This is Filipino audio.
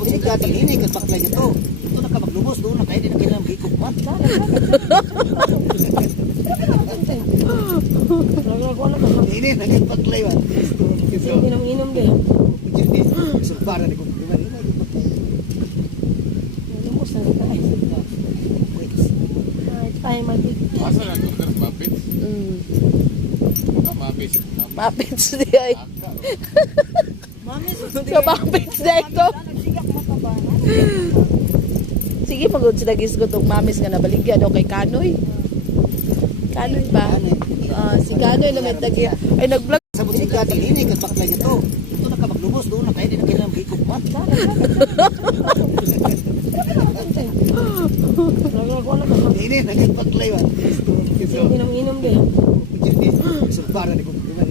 Sabot si Gatang ini kagbaklay niya to. Ito na ka maglubos doon na kaya di na kailangan higugmat. Ini na kagbaklay ba? Inom-inom din. Para ni kung gimana ini. Lubos na tayo. Tayo matik. Masa na ito ng mapit? Mapit. Mapits di ay. Sa mapits di ay ko. Sige, pagod sila gisgot og mamis nga nabaligyan o kay Kanoy. Kanoy ba? Si Kanoy na may tagi. Ay nag-vlog. Sabot si Gatang ini kagbaklay niya to. Ito na ka maglubos doon na kaya di na kailangan higugmat. Ini na kagbaklay ba? Inom-inom din. Para ni kung gimana